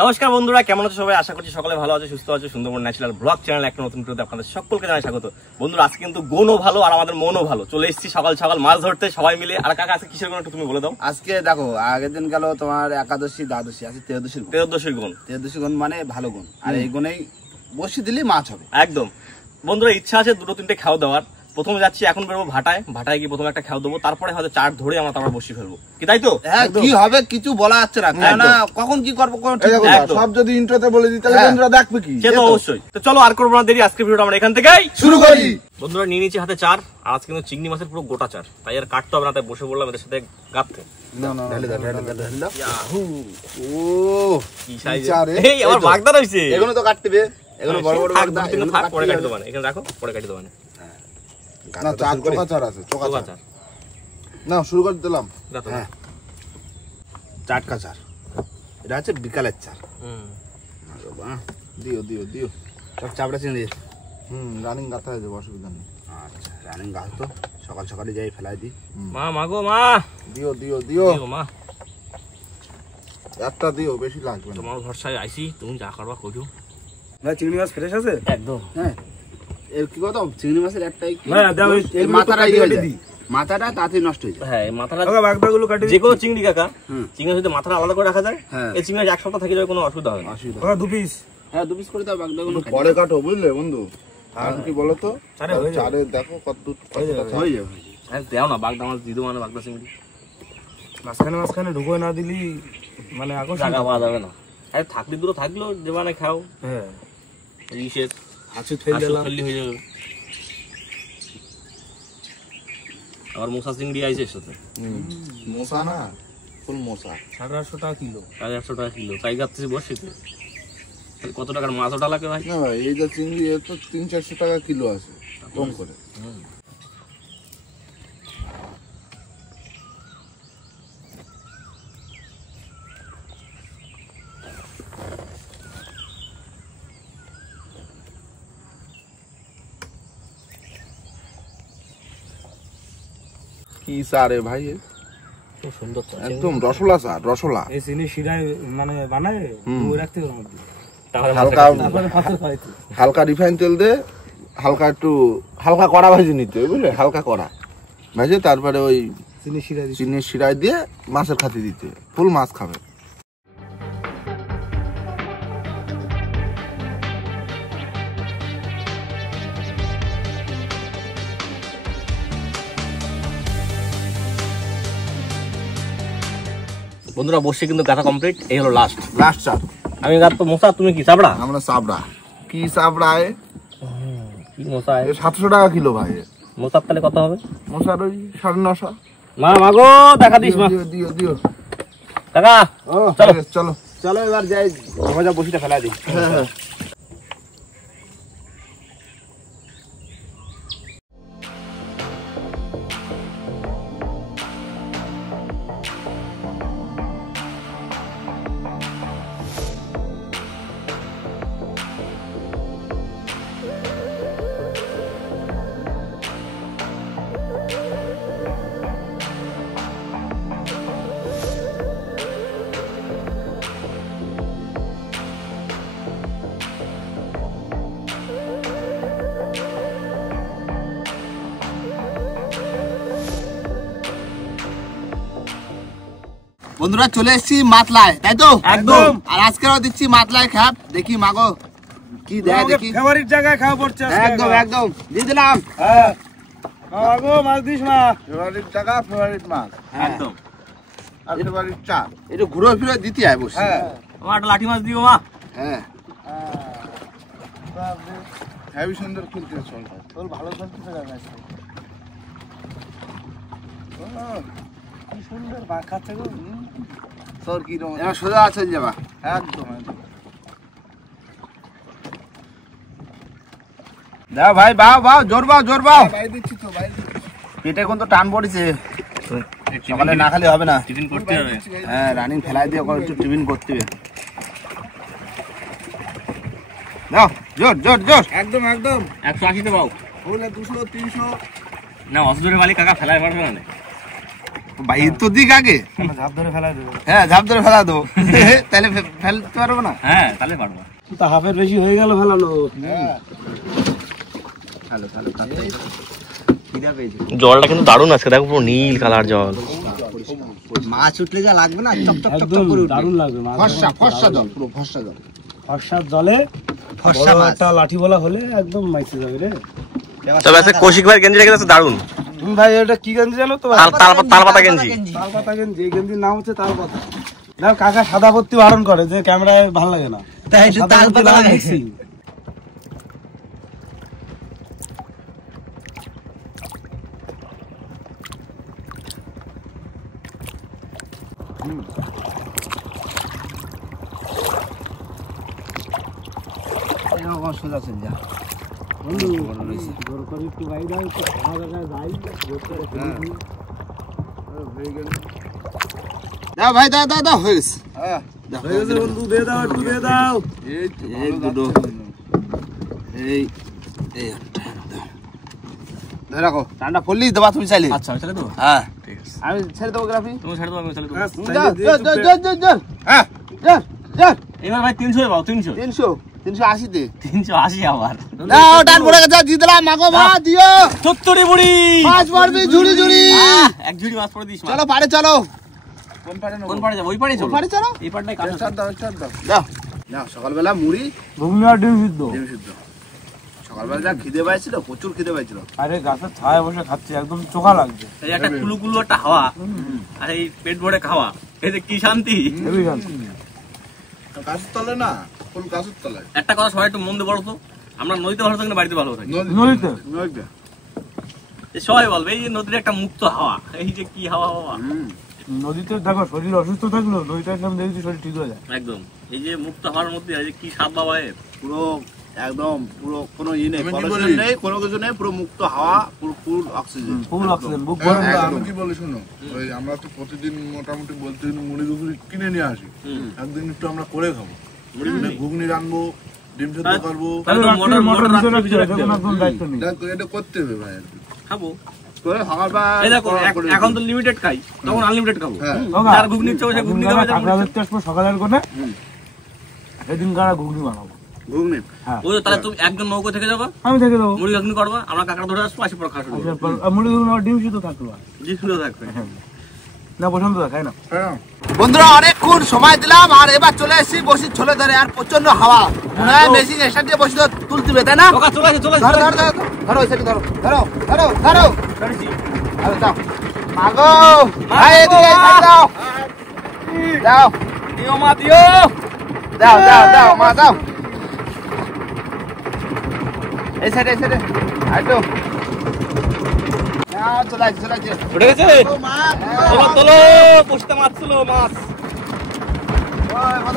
নমস্কার বন্ধুরা, কেমন আছো সবাই? আশা করছি সকলে ভালো আছে, সুস্থ আছে। সুন্দরবন ন্যাচারাল ব্লগ চ্যানেল একটা নতুন ভিডিওতে আপনাদের সকলকে জানাই স্বাগত। বন্ধুরা, আজকে কিন্তু গনও ভালো আর আমাদের মনও ভালো। চলে এসেছি সকাল সকাল মাছ ধরতে সবাই মিলে। আর কাকা আজকে কিসের গন একটু তুমি বলে দাও। আজকে দেখো, আগের দিন গেল তোমার একাদশী দ্বাদশী, আছে ত্রয়োদশীর গন। ত্রয়োদশী গন মানে ভালো গন, আর এই গনেই বসি দিলে মাছ হবে একদম। বন্ধুরা, ইচ্ছা আছে দুটো তিনটে খাওয়া দেওয়ার। প্রথমে যাচ্ছি, এখন বেরোবো ভাটায় গিয়ে প্রথমে একটা খাওয়া দেবো, তারপরে হয়তো চার ধরে আমরা তারপর বসি ফেলবো। কি তাই তো? হ্যাঁ, কি হবে কিছু বলা যাচ্ছে না, কেননা কখন কি করবো সব যদি ইন্ট্রোতে বলে দিই তাহলে বন্ধুরা দেখবে কি? সে তো অবশ্যই। তো চলো আর করবো না দেরি, আজকে ভিডিওটা আমরা এখান থেকেই শুরু করি। বন্ধুরা, নিয়ে নিচ্ছি হাতে চার, আর আজকে কিন্তু চিংড়ি মাছের পুরো গোটা চার, তাই আর কাটতে হবে না, তাই বসে বললাম এদের সাথে গাঁথতে। আমার বাগদা রয়েছে, এগুলো তো কাটতে হবে, এগুলো বড় বড় বাগদা, এগুলো থাক, পরে কাটি দেবো না, এখানে রাখো, পরে কাটি দেবো না। না, চার আছে, চোকা চার। না, শুরু করে দিলাম। হ্যাঁ, চাটকা চার, এটা হচ্ছে বিকালের চার। দিও দিও দিও, সব চাপড়া চিংড়ি। রানিং গাথা হয়ে যাবে, অসুবিধা নেই। আচ্ছা, রানিং গাছ তো সকাল সকালে যাই ফেলাই দিই। মা গো মা, দিও দিও দিও মা, একটা দিও, বেশি লাগবে না। তোমার ভরসায় আইছি, তুমি যা করবা করো। ভাই, চিংড়ি মাছ ফ্রেশ আছে একদম। হ্যাঁ, এর কি কথা, চিংড়ি মাছের একটাই মাথাটা তাড়াতাড়ি নষ্ট হয়ে যায়। হ্যাঁ, মাথাটা বাগদাগুলো কাটি, যে কোনো চিংড়ি কাকা, চিংড়ি যদি মাথাটা আলাদা করে রাখা যায়, এই চিংড়ি এক সপ্তাহ থেকে যাবে, কোনো অসুবিধা হবে না। দু পিস, হ্যাঁ 2 পিস করে দাও বাগদাগুলো। পরে কাটো, বুঝলে বন্ধু? আর কি বলো তো, চারে দেখো কত হয়ে যাবে। হ্যাঁ, দাও না, বাগদা মাছ দিয়ে দেবো, মানে বাগদা চিংড়ি মাঝখানে ঢুকোয় না দিলি মানে জায়গা পাওয়া যাবে না। হ্যাঁ, থাকলে দুটো থাকলো, যে মানে খাও। হ্যাঁ, ইসের হাসি ফেললি হয়ে যাবে। আবার মশা চিংড়ি আইছে সাথে, মশা না, ফুল মশা। 850 টাকা কিলো, 850 টাকা কিলো, তাই যাচ্ছি বসিতে। কত টাকার মাছ ওটা লাগে ভাই? না ভাই, এই যে চিংড়ি, এ তো 300-400 টাকা কিলো আছে, কম করে। কি সারে ভাই, খুব সুন্দর, একদম রসলা সার, রসলা। এই চিনি শিরায় মানে বানায় দই রাখতে ওর মধ্যে, হালকা রিফাইন তেল দে, হালকা কড়া ভাজি নিতে হবে, বুঝলে? হালকা কড়া ভাজে, তারপরে ওই চিনি শিরায় দিয়ে মাছের খাতি দিতে, ফুল মাছ খাবে। বন্ধুরা, বসে কিন্তু গাথা কমপ্লিট। এই হলো লাস্ট চার। আমি গাঁথবো মশা, তুমি কি চাবড়া? আমরা চাবড়া। কি চাবড়ায় কি মশা? 700 টাকা কিলো ভাই। মশার তাহলে কত হবে? মশার ওই 950। মা গো, দেখা দিস মা। দিও দিও কাকা, চলো চলো এবার যাই, মজা বসিটা ফেলা দিই। হ্যাঁ, বন্ধুরা, চলে এসেছি মাতলায়, তাই তো? একদম। আর আজকেও দিচ্ছি মাতলায় খাপ, দেখি মাগো কি দেয়, দেখি। ফেভারিট জায়গায় খাওয়া পড়ছে একদম একদম দিয়ে দিলাম। হ্যাঁ, মাগো মাছ দিস মা। ফেভারিট টাকা, ফেভারিট মাছ, একদম। আর ফেভারিট চার। একটু ঘুরে ফিরে দিতে হয় বসে। হ্যাঁ, আমার একটা লাঠি মাছ দিও মা। হ্যাঁ, হেভি সুন্দর খুলতে চল। তোর ভালো চলতেছে না? কি সুন্দর ভাত খাচ্ছে গো। তোর কি রকম? এবার সোজা চলে যাবা। একদম একদম। দাও ভাই, বাও জোর বাও। ভাই দিচ্ছি তো, ভাই পেটে কোন তো টান পড়েছে, সকালে না খালি হবে না। টিফিন করতে হবে। হ্যাঁ, রানিং ফেলাই দিয়ে একটু টিফিন করতে হবে। দাও, জোর। একদম 180 তে পাও। ফুলে 200 300। না, অসুরের মালিক কাকা ফেলায় পারবে না। বাইর তো দিক আগে। ঝাঁপ ধরে ফেলা দেবো। হ্যাঁ ঝাঁপ ধরে ফেলা দেবো। তাহলে ফেলতে পারবো না? হ্যাঁ তাহলে পারবো। তা হাফের বেশি হয়ে গেল ফেলানো। জলটা কিন্তু দারুণ আছে, দেখো পুরো নীল কালার জল। মাছ উঠলে যা লাগবে না, একদম দারুণ লাগবে। ফর্সা জল, পুরো ফর্সা জল। ফর্সার জলে ফর্সা বড় মাছ। একটা লাঠি বলা হলে একদম মাইছে যাবে রে। তবে আজকে কৌশিক ভাই গেঞ্জি রেখে দারুণ। তুমি ভাই এটা কি গেঞ্জি জানো তো? তালপাতা গেঞ্জি। তালপাতা গেঞ্জি। এই গেঞ্জির নাম হচ্ছে তালপাতা। না কাকা সাদা পত্তি বারণ করে যে ক্যামেরায় ভালো লাগে না, তাই তালপাতা লাগাইছি। সোজা সোজা বন্ধু জোর করে একটু গাড়ি দাও, একটু ভালো জায়গায় যাই, জোর করে ফেলে দিই। দাও ভাই, দাও দাও দাও, হয়ে গেছে। হয়ে গেছে বন্ধু, দিয়ে দাও, একটু দিয়ে দাও। এই দুটো, এই এই ধরে রাখো, ঠান্ডা পড়লেই দেবা তুমি চাইলে। আচ্ছা আমি ছেড়ে দেবো। হ্যাঁ ঠিক আছে, আমি ছেড়ে দেবো গ্রাফি। তুমি ছেড়ে দেবো, আমি ছেড়ে দেবো। যাও যাও যাও যাও যাও। হ্যাঁ যাও যাও। এবার ভাই 300 পাও। 300 380 দে। 380 আবার দাও, টান পড়ে গেছে, দিয়ে দিলাম। মাগো মা দিও। 70 বুড়ি মাছ মারবি ঝুড়ি ঝুড়ি। এক ঝুড়ি মাছ পড়ে দিস। চলো পাড়ে চলো। কোন পাড়ে যাবো? ওই পাড়ে চলো। পাড়ে চলো। এই পাড়টাই কাজ। দাও দাও, সকালবেলা মুড়ি ঘুগনি আর ডিম সিদ্ধ। ডিম সিদ্ধ। সকালবেলা যা খিদে পাইছিল, প্রচুর খিদে পাইছিল। আরে গাছের ছায়া বসে খাচ্ছি, একদম চোখা লাগছে। এই একটা কুলু কুলু একটা হাওয়া আর এই পেট ভরে খাওয়া, এতে কি শান্তি। হেবি শান্তি। গাছের তলে না, ফুল গাছের তলায়। একটা কথা সবাই একটু মন দিয়ে বলো তো, আমরা নদীতে ভালো থাকি না বাড়িতে ভালো থাকি? নদীতে এই সবাই বলবে এই যে নদীর একটা মুক্ত হাওয়া, এই যে কি হাওয়া হাওয়া। নদীতে দেখো শরীর অসুস্থ থাকলো, নদীতে একদম দেখছি শরীর ঠিক হয়ে যায়। একদম এই যে মুক্ত হাওয়ার মধ্যে এই যে কি স্বাদ বাবা এর। পুরো একদম পুরো কোনো ই নেই, আমি কি পলিউশন বলি? নেই, কোনো কিছু নেই, পুরো মুক্ত হাওয়া, পুরো ফুল অক্সিজেন। ফুল অক্সিজেন, বুক হ্যাঁ, ভরে আমি কি বলি শোনো, ওই আমরা তো প্রতিদিন মোটামুটি বলতে মুড়ি ঘুগনি কিনে নিয়ে আসি। একদিন একটু আমরা করে খাবো, ঘুগনি রানবো, ডিম সেদ্ধ করবো। তাহলে তো মোটর মোটর ভিতরে ভিতরে রাখতে হবে, একদম দায়িত্ব নেই। এটা করতে হবে ভাই আর কি। খাবো। করে সকালবেলা এই দেখো এখন তো লিমিটেড খাই, তখন আনলিমিটেড খাবো। হ্যাঁ যার ঘুগনি ইচ্ছা সে ঘুগনি খাবে, যার কাঁকড়া ধরতে আসবো সকালের কোণে, সেদিন কারা ঘুগনি বানাবো। ঘুগনি। ওই তো তাহলে তুমি একজন নৌকো থেকে যাবা, আমি থেকে দেবো। মুড়ি ঘুগনি করবা, আমরা কাঁকড়া ধরে আসবো, আসি পর খাওয়া শুরু করবো। মুড়ি ঘুগনি আর ডিম সিদ্ধ থাকলো। জি সুন্দর থাকবে। না পছন্দ খাই না। হ্যাঁ বন্ধুরা অনেকক্ষণ সময় দিলাম, আর এবার চলে এসেছি বসি ছোলে ধরে, আর প্রচন্ড হাওয়া। মনে হয় মেশিন এসে দিয়ে বসি তুলতে হবে, তাই না? ওকা চলে আসে, চলে আসে। ধরো ধরো ধরো ধরো, সেটা ধরো ধরো ধরো ধরো। ধরেছি। আরে দাও মাগো ভাই, এদিকে এসে দাও দাও দিও মা দিও। দাও দাও দাও মা দাও। এই সাইডে এই সাইডে আইটো। না চলে আসছে চলে আসছে। উঠে গেছে। ও মা চলো চলো, পোস্টে মাছ ছিল, মাছ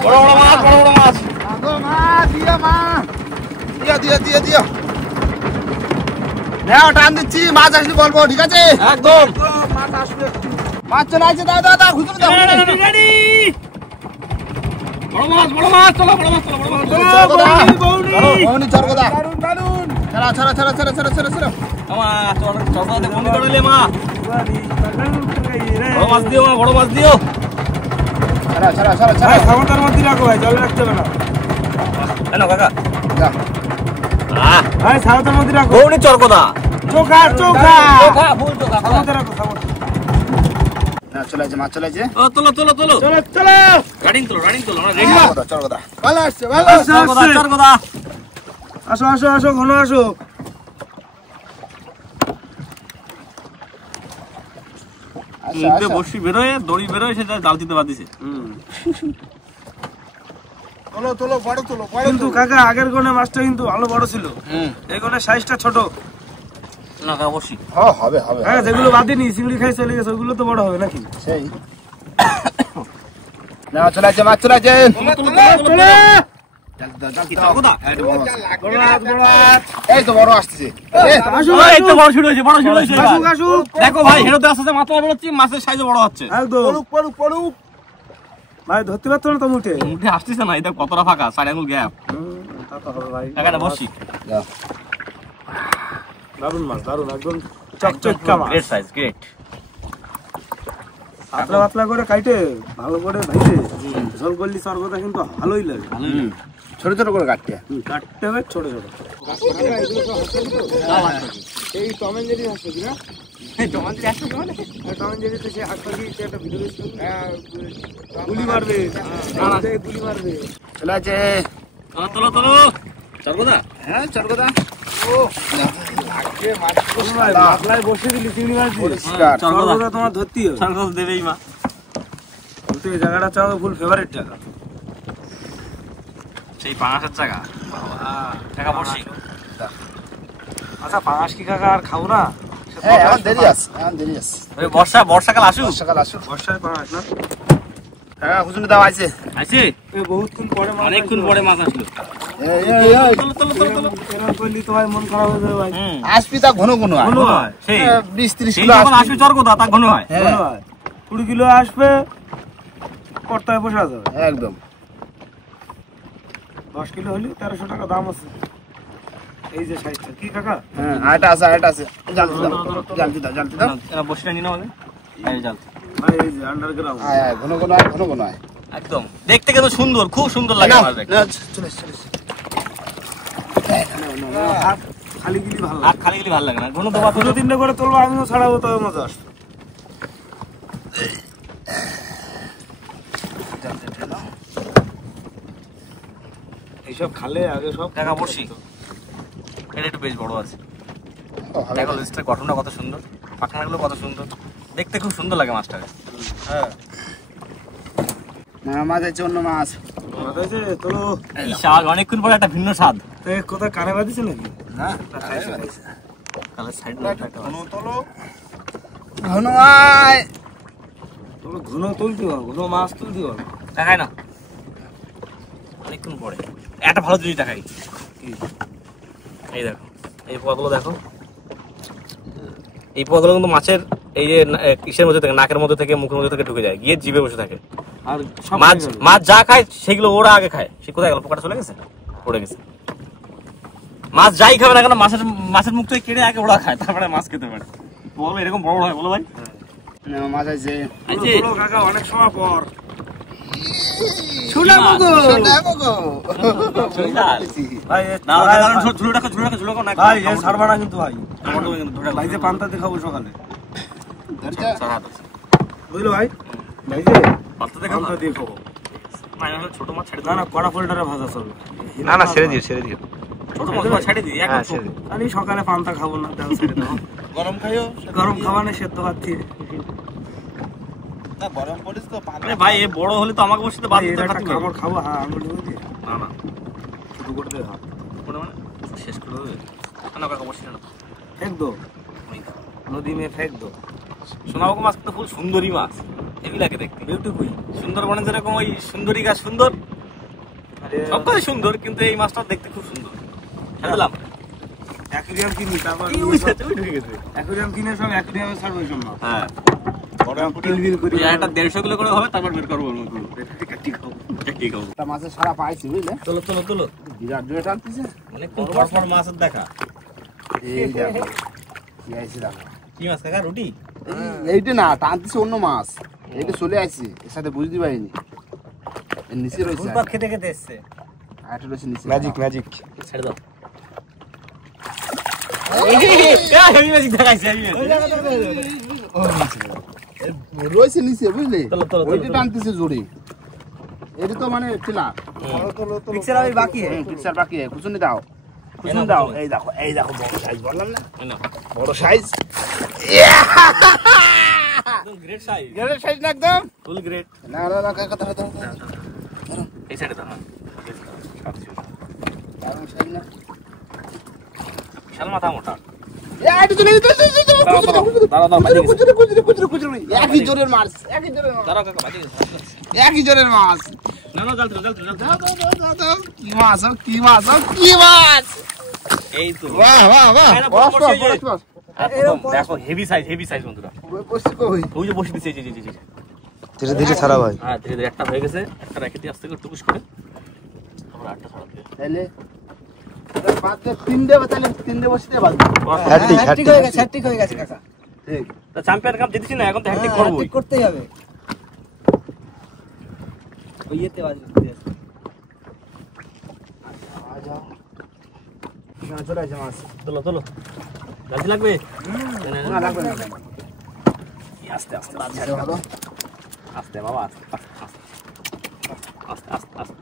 বড় বড় মাছ, বড় বড় মাছ। মাগো মা দিও মা, দিও দিও দিও দিও। নাও টান দিচ্ছি, মাছ আসলে বলবো, ঠিক আছে? একদম মাছ আসবে, মাছ চলে আসছে। দাও দাও দাও, ঘুরে দাও। রেডি। বড় মাছ, বড় মাছ, চলো বড় মাছ, চলো বড় মাছ। বৌনি চরগদা। ছাড়া ছাড়া ছাড়া ছাড়া ছাড়া ছাড়া ছাড়া। আমা চরকাতে বন্ধ করে দিলে মা। বড় মাছ দিও মা, বড় মাছ দিও। ছাড়া ছাড়া ছাড়া ছাড়া। সামতার মধ্যে রাখো ভাই, জলে রাখতে হবে না। কেন কাকা? যা। ভাই সামতার মধ্যে রাখো। গৌনি চরকদা। চোখা চোখা চোখা, ফুল চোখা। সামতে রাখো, সামতে। না চলে আসছে, মাছ চলে আসছে। ও তোলো তোলো তোলো। চলো চলো। রানিং তোলো, রানিং তোলো, আমরা রেডি। চরগদা চরগদা। ভালো আসছে ভালো আসছে। চরকদা, চরকদা। আসো আসো আসো, ঘন আসো। মুখে বসি বেরোয়, দড়ি বেরোয়, সেটা জাল দিতে বাদিছে। তোলো তোলো, বড় তোলো, বড় কিন্তু কাকা আগের কোণে মাছটা কিন্তু ভালো বড় ছিল, এই কোণে সাইজটা ছোট। না কাকা বসি। হ্যাঁ হবে হবে। হ্যাঁ যেগুলো বাদিনি চিংড়ি খাই চলে গেছে, ওইগুলো তো বড় হবে নাকি? সেই না চলে আসছে, মাছ চলে আসছে। চরকদা। এই তো বড় আসছে। এই তো বড় শুরু হয়েছে, বড় শুরু হয়েছে। আসুক আসুক। দেখো ভাই, হেরোতে আস্তে আস্তে মাত্রা বেরোচ্ছি, মাছের সাইজও বড় হচ্ছে। একদম পড়ুক পড়ুক। ভাই ধরতে পারতো না তো মুঠে। মুঠে আসতেছে না, এটা কতটা ফাঁকা, 4 আঙুল গ্যাপ। তা তো হবে ভাই। কাকাটা বসি। দারুন মাছ, দারুন, একদম চকচকা মাছ। Great size, great. পাতলা পাতলা করে কাটে ভালো করে ভাইতে ঝোল করলি সর্বদা কিন্তু ভালোই লাগে। ছোট ছোট করে কাটতে কাটতে হবে ছোট ছোট। এই টম এন্ড জেরি হাসপাতাল না? টম এন্ড জেরি হাসপাতাল মানে টম এন্ড জেরি তো সে হাসপাতাল কি একটা ভিডিও দেখছিলাম, গুলি মারবে, গুলি মারবে। চলে আছে তোলো তোলো সর্বদা। হ্যাঁ চরগদা। ও লাগে মাছলাই বসে দিলি চিংড়ি মাছ দিয়ে। সর্বদা তোমার ধরতেই হবে, সর্বদা দেবেই মা। বলতে এই জায়গাটা চাও ফুল ফেভারিট জায়গা। সেই পাঙাশের জায়গা টাকা পড়ছি। আচ্ছা পাঙাশ কি কাকা আর খাবো না? হ্যাঁ এখন দেরি আছে, এখন দেরি আছে। বর্ষাকাল আসুক। সকাল আসুক। বর্ষায় পাঙাশ না? কাকা খুচুনি দাও আছে। আছে বহুতক্ষণ পরে মাছ অনেকক্ষণ পরে মাছ আসলো। তোলো তোলো তোলো তোলো। এরকম করলি তোমার মন খারাপ হয়ে যাবে ভাই। আসবি তা ঘন ঘন হয়। ঘন হয়। সেই 20-30 সেই কিলো যখন আসবি। আসবে চরকদা তা ঘন হয়। ঘন হয়। 20 কিলো আসবে, কর্তায় বসা যাবে। একদম 10 কিলো হলে 1300 টাকা দাম আছে। এই যে সাইজটা কি কাকা? হ্যাঁ আটা আছে, আটা আছে। জালতি দাও, জালতি দাও, জালতি দাও। বসিটা নিয়ে নাও আগে। এই জাল। ভাই এই যে আন্ডারগ্রাউন্ড। আয় আয় ঘন ঘন আয়, ঘন ঘন আয়। একদম দেখতে কিন্তু সুন্দর, খুব সুন্দর লাগে মাছ দেখতে। চলে চলে। হাত খালি গিলি ভালো আর খালি গেলে ভালো লাগে না। ঘন দোবা দুটো তিনটে করে তুলবো, আমিও ছাড়াবো, তবে মজা আসবে। এইসব খালে আগে সব টাকা পড়ছি। এটা একটু বেশ বড় আছে। দেখো লিস্টের গঠনটা কত সুন্দর, পাখনাগুলো কত সুন্দর, দেখতে খুব সুন্দর লাগে মাছটাকে। হ্যাঁ মাছ আছে, অন্য মাছ। মাথা আছে তোলো। এই স্বাদ অনেকক্ষণ পরে একটা ভিন্ন স্বাদ। তো কোথায় কানে বাঁধিছে নাকি? হ্যাঁ তাহলে সাইড তোলো ঘন আয়। তোলো, ঘন তুলতে হবে, ঘন মাছ তুলতে হবে। দেখায় না অনেকক্ষণ পরে একটা ভালো জিনিস দেখাই। এই দেখো এই পোয়াগুলো দেখো, এই পোয়াগুলো কিন্তু মাছের এই যে কিসের মধ্যে থেকে, নাকের মধ্যে থেকে, মুখের মধ্যে থেকে ঢুকে যায়, গিয়ে জিভে বসে থাকে। আর মাছ মাছ যা খায় সেগুলো ওরা আগে খায়। সে কোথায় গেল? পোকাটা চলে গেছে, পড়ে গেছে। মাছ যাই খাবে না কেন মাছের মুখ থেকে কেটে আগে ওরা খায়, তারপরে মাছ খেতে পারে। বলো এরকম বড় হয় বলো ভাই? মাছ আছে। তোলো কাকা, অনেক সময় পর। ছোলা মগো, ছোলা মগো। ভাই ঝুলো রাখো ঝুলো রাখো ঝুলো রাখো না ভাই এ ছাড়বা না কিন্তু ভাই। ভাই যে পান্তাতে খাবো সকালে, বুঝলো ভাই? ভাই যে পান্তা দিয়ে খাবো। ছোট মাছ ছেড়ে না না, কড়া ফোল্ডারে ভাজা চলবে। না না ছেড়ে দিও ছোট মাছ ছেড়ে দিই। আমি সকালে পান্তা খাবো না, তেল ছেড়ে দাও। গরম খাইও। গরম খাওয়া নেই, সেদ্ধ ভাত দিয়ে। না গরম পড়িস তো আরে ভাই এ বড় হলে তো আমাকে বসতে বাধ্য এর একটা করতে খাবার খাবো। হ্যাঁ আঙুল ঢুকে দিয়ে না না শুধু করে দে। হ্যাঁ ওটা মানে শেষ করে দেবে না কাকা বসে না। ফেক দো, নদী মে ফেক দো। সোনাবাবু মাছ তো খুব সুন্দরী মাছ, হেভি লাগে দেখতে। বিউটিফুল। সুন্দরবনে যেরকম ওই সুন্দরী গাছ সুন্দর, আরে সব কাজ সুন্দর, কিন্তু এই মাছটা দেখতে খুব সুন্দর। বুঝলাম অ্যাকুরিয়াম কিনি, তারপর অ্যাকুরিয়াম কিনে সব অ্যাকুরিয়ামে ছাড়বো এইসব মাছ। হ্যাঁ কিলবিল করি। একটা 150 কিলো করে হবে, তারপর বের করবো কাটি খাবো। ঠিক হবে। একটা মাছের সারা পাইছি বুঝলে। চলো চলো চলো, বিরাট জোরে টানতেছে। অনেক পরপর মাছের দেখা। এই দেখো কি আইছে দেখো। কি মাছ কাকা? রুটি? এইটা না টানতেছে, অন্য মাছ। এইটা চলে আসছে, এর সাথে বুঝতে পারিনি। এর নিচে রয়েছে। ঘুরপাক খেতে খেতে এসছে। আরেকটা রয়েছে নিচে। Magic magic. ছেড়ে দাও। হেভি ম্যাজিক দেখাইছে, হেভি রয়েছে নিচে বুঝলে। চলো, চলো, চলো, ওইটা চলো। টানতেছে জোরে। এটা তো মানে টিলা। পিকচার আমি বাকি है। পিকচার বাকি है। কুচুনি দাও, কুচুনি দাও। এই দেখো, এই দেখো বড় সাইজ, বললাম না বড় size. Great size, grade size না একদম। ফুল গ্রেট। না না না কাকা দাও দাও। এই সাইডে দাও। দারুণ সাইজ না। বিশাল মাথা মোটা। একই জোরের মাছ, একই জোরের মাছ। দাঁড়াও কাকা, বাজি একই জোরের মাছ। না না জাল জাল জাল। কি মাছ, কি মাছ, কি মাছ। এই তো বাহ বাহ বাহ। বস, বস, বস, এই যে। বস। দেখো হেভি সাইজ বন্ধুরা। বসছি কই? ওই যে বসে দিচ্ছে, ধীরে ধীরে ছাড়া ভাই। হ্যাঁ ধীরে ধীরে একটা হয়ে গেছে, একটা রেখে দিয়ে আস্তে করে টুকুস করে আমরা আটটা ছাড়া দিয়ে। তাহলে বাদ দে, তিনটে বাতালে, তিনটে বসতে বাদ। Hattrick hattrick. ঠিক হয়ে গেছে কাকা। ঠিক। চ্যাম্পিয়ন কাপ জিতেছি না, এখন তো হ্যাটট্রিক করবো। করতেই হবে। ওই ইয়েতে বাজবে। চলে আসে মাছ। তোলো তোলো, গাছি লাগবে? না লাগবে না। আস্তে আস্তে আস্তে বাবা, আস্তে আস্তে আস্তে আস্তে।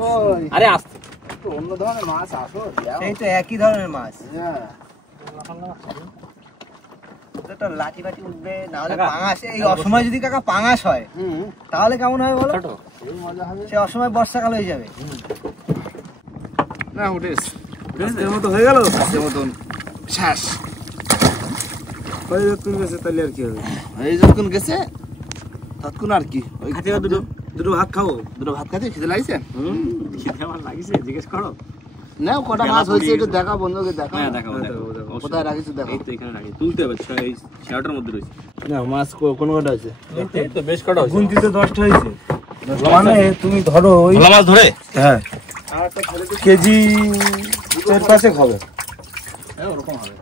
ওই আরে আস্তে। একটু অন্য ধরনের মাছ আসো সেই তো একই ধরনের মাছ। হ্যাঁ একটা লাঠি বাটি উঠবে, না হলে কাকা, পাঙাশ। এই অসময় যদি কাকা পাঙাশ হয় তাহলে কেমন হবে বলো? ছোট এই মজা হবে সে অসময় বর্ষাকাল হয়ে যাবে। না উঠেস আজকের মতো হয়ে গেল। আজকের মতন শ্বাস কয় যতক্ষণ গেছে তাহলে আর কি হবে? এই যতক্ষণ গেছে ততক্ষণ আর কি ওই খাতে দুটো দুটো ভাত খাবো। দুটো ভাত খাতে খিদে লাগছে খেতে আমার লাগিছে, জিজ্ঞেস করো। না কটা মাছ হয়েছে একটু দেখা বন্ধুকে দেখা হ্যাঁ দেখাবো দেখাবো। কোথায় রাখিস দেখো এই তো এখানে রাখি, তুলতে হবে, এই শেয়ারটার মধ্যে রয়েছে। না মাছ কোন কটা আছে? এই তো বেশ কটা হয়েছে। গুনতিতে 10টা হয়েছে। মানে তুমি ধরো ওই ভোলা মাছ ধরে হ্যাঁ কেজি 4-5 হবে। হ্যাঁ ওরকম হবে।